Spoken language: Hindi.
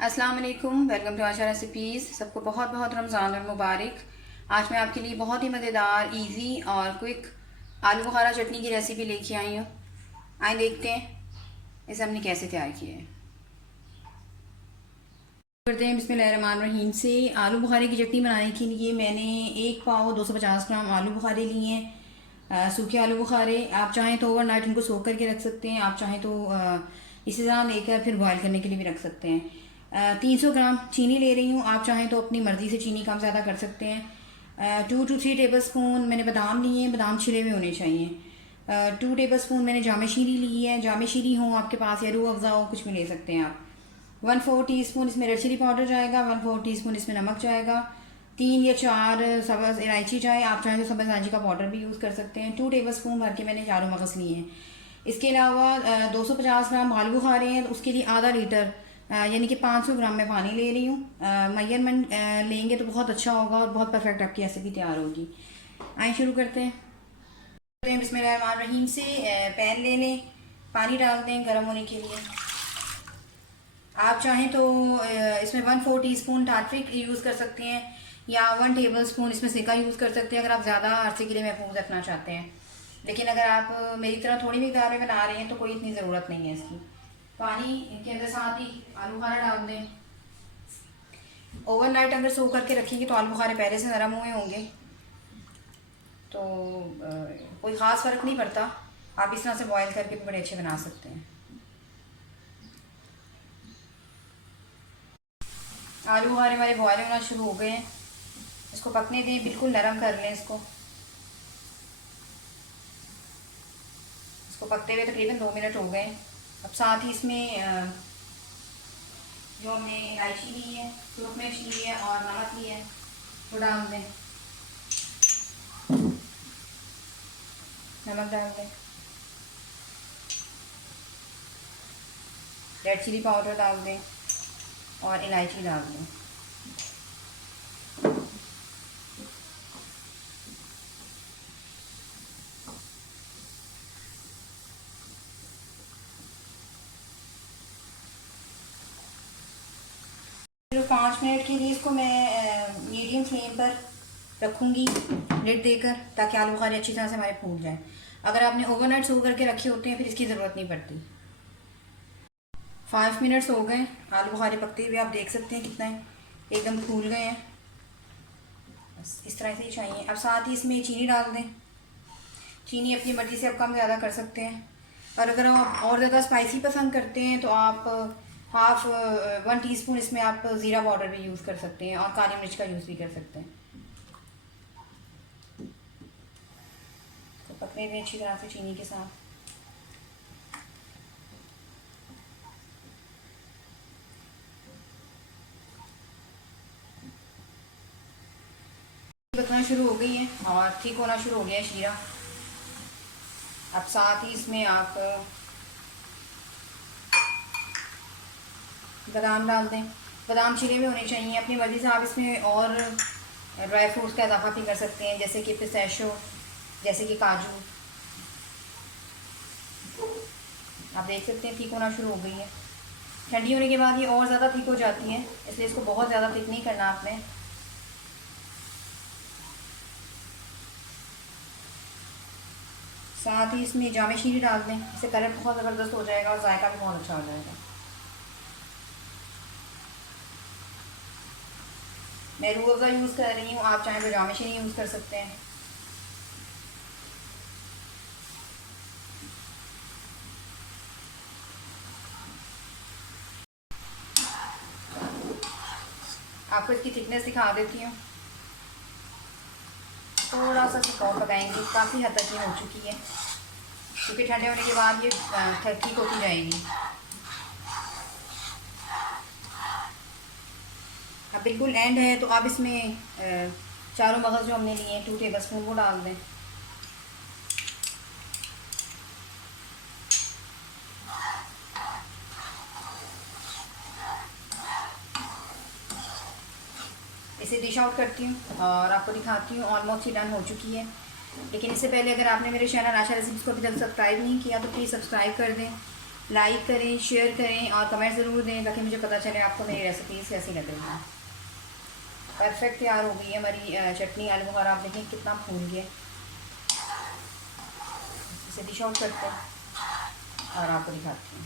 अस्सलाम वालेकुम, वेलकम टू आशा रेसिपीज़। सबको बहुत बहुत रमज़ान और मुबारक। आज मैं आपके लिए बहुत ही मज़ेदार, इजी और क्विक आलू बुखारा चटनी की रेसिपी लेके आई हूँ। आइए देखते हैं इसे हमने कैसे तैयार किया है। करते हैं बिस्मिल्लाहिर्रहमानिर्रहीम से। आलू बुखारे की चटनी बनाने के लिए मैंने 1 पाव 250 ग्राम आलू बुखारे लिए हैं। सूखे आलू बुखारे, आप चाहें तो ओवरनाइट उनको सोख करके रख सकते हैं। आप चाहें तो इसी तरह लेकर फिर बॉयल करने के लिए भी रख सकते हैं। 300 ग्राम चीनी ले रही हूँ। आप चाहें तो अपनी मर्ज़ी से चीनी कम ज़्यादा कर सकते हैं। 2 to 3 टेबल स्पून मैंने बादाम लिए हैं। बादाम छिले हुए होने चाहिए। 2 टेबल स्पून मैंने जामे शीरी ली है। जामे शीरी हो आपके पास या रूह अफ़ज़ा हो, कुछ भी ले सकते हैं आप। 1/4 टीस्पून इसमें रेड चिली पाउडर जाएगा। 1/4 टीस्पून इसमें नमक जाएगा। 3 या 4 सब्ज़ इलायची जाए। आप चाहें तो सब्ज़ इलायची का पाउडर भी यूज़ कर सकते हैं। 2 टेबल स्पून भर के मैंने चारों मगज़ लिए हैं। इसके अलावा 250 ग्राम आलू बुखारे हैं, तो उसके लिए आधा लीटर यानी कि 500 ग्राम मैं पानी ले रही हूँ। मेजरमेंट लेंगे तो बहुत अच्छा होगा और बहुत परफेक्ट आपकी रेसिपी तैयार होगी। आइए शुरू करते हैं। बिस्मिल्लाहिर्रहमानिर्रहीम से पैन ले लें, पानी डाल दें गर्म होने के लिए। आप चाहें तो इसमें 1/4 टीस्पून टाटरिक यूज़ कर सकते हैं या 1 टेबल स्पून इसमें सिरका यूज़ कर सकते हैं अगर आप ज़्यादा अरसे के लिए महफूज रखना चाहते हैं। लेकिन अगर आप मेरी तरह थोड़ी मिकदार में बना रहे हैं तो कोई इतनी ज़रूरत नहीं है इसकी। पानी के अंदर साथ ही आलू बुखारा डाल दें। ओवरनाइट अगर सो करके रखेंगे तो आलू बुखारे पहले से नरम हुए होंगे, तो कोई ख़ास फ़र्क नहीं पड़ता। आप इस तरह से बॉयल करके भी बड़े अच्छे बना सकते हैं। आलू बुखारे हमारे बॉयल होना शुरू हो गए हैं। इसको पकने दें, बिल्कुल नरम कर लें इसको। पकते हुए तकरीबन 2 मिनट हो गए। अब साथ ही इसमें जो हमने इलायची ली है, सुरख मिर्च ली है और नमक लिया है वो डाल दें। नमक डाल दें, रेड चिली पाउडर डाल दें और इलायची डाल दें। फिर 5 मिनट के लिए इसको मैं मीडियम फ्लेम पर रखूँगी लिड देकर, ताकि आलू बुखारे अच्छी तरह से हमारे फूल जाएं। अगर आपने ओवरनाइट सो करके रखे होते हैं फिर इसकी ज़रूरत नहीं पड़ती। 5 मिनट्स हो गए आलू बुखारे पकते हुए। आप देख सकते हैं कितना एकदम फूल गए हैं। बस इस तरह से ही चाहिए। अब साथ ही इसमें चीनी डाल दें। चीनी अपनी मर्ज़ी से आप कम ज़्यादा कर सकते हैं, और अगर आप और ज़्यादा स्पाइसी पसंद करते हैं तो आप 1/2 टीस्पून इसमें आप ज़ीरा पाउडर भी यूज़ कर सकते हैं और काली मिर्च का यूज़ भी कर सकते हैं। तो पकने दें अच्छी तरह से चीनी के साथ। पकना शुरू हो गई है और ठीक होना शुरू हो गया है शीरा। अब साथ ही इसमें आप बादाम डाल दें। बादाम छिले हुए होने चाहिए। अपनी मर्ज़ी से आप इसमें और ड्राई फ्रूट्स का इजाफा भी कर सकते हैं, जैसे कि पिस्ताशियो, जैसे कि काजू। आप देख सकते हैं ठीक होना शुरू हो गई है। ठंडी होने के बाद ये और ज़्यादा थिक हो जाती है, इसलिए इसको बहुत ज़्यादा थिक नहीं करना आपने। साथ ही इसमें जामे शीरी डाल दें, इससे कलर बहुत ज़बरदस्त हो जाएगा और जायका भी बहुत अच्छा हो जाएगा। मैं रूह अफ़ज़ा यूज़ कर रही हूँ, आप चाहें तो जामे शीरी यूज़ कर सकते हैं। आपको इसकी थिकनेस दिखा देती हूँ। थोड़ा सा सिकाओ पकाएंगे, काफ़ी हद तक ये हो चुकी है, क्योंकि ठंडे होने के बाद ये ठीक होती जाएगी। अब बिल्कुल एंड है तो आप इसमें चारों मगज़ जो हमने लिए हैं 2 टेबल स्पून वो डाल दें। इसे डिश आउट करती हूँ और आपको दिखाती हूँ। ऑलमोस्ट ही डन हो चुकी है। लेकिन इससे पहले अगर आपने मेरे चैनल आशा रेसिपीज़ को अभी तक सब्सक्राइब नहीं किया तो प्लीज़ सब्सक्राइब कर दें लाइक करें, शेयर करें और कमेंट ज़रूर दें ताकि मुझे पता चले आपको मेरी रेसिपीज़ कैसी लग रही हैं। परफेक्ट तैयार हो गई है हमारी चटनी आलू बुखारा। आप देखें कितना फूल गया। इसे डिश आउट करते हैं और आपको दिखाती हूँ।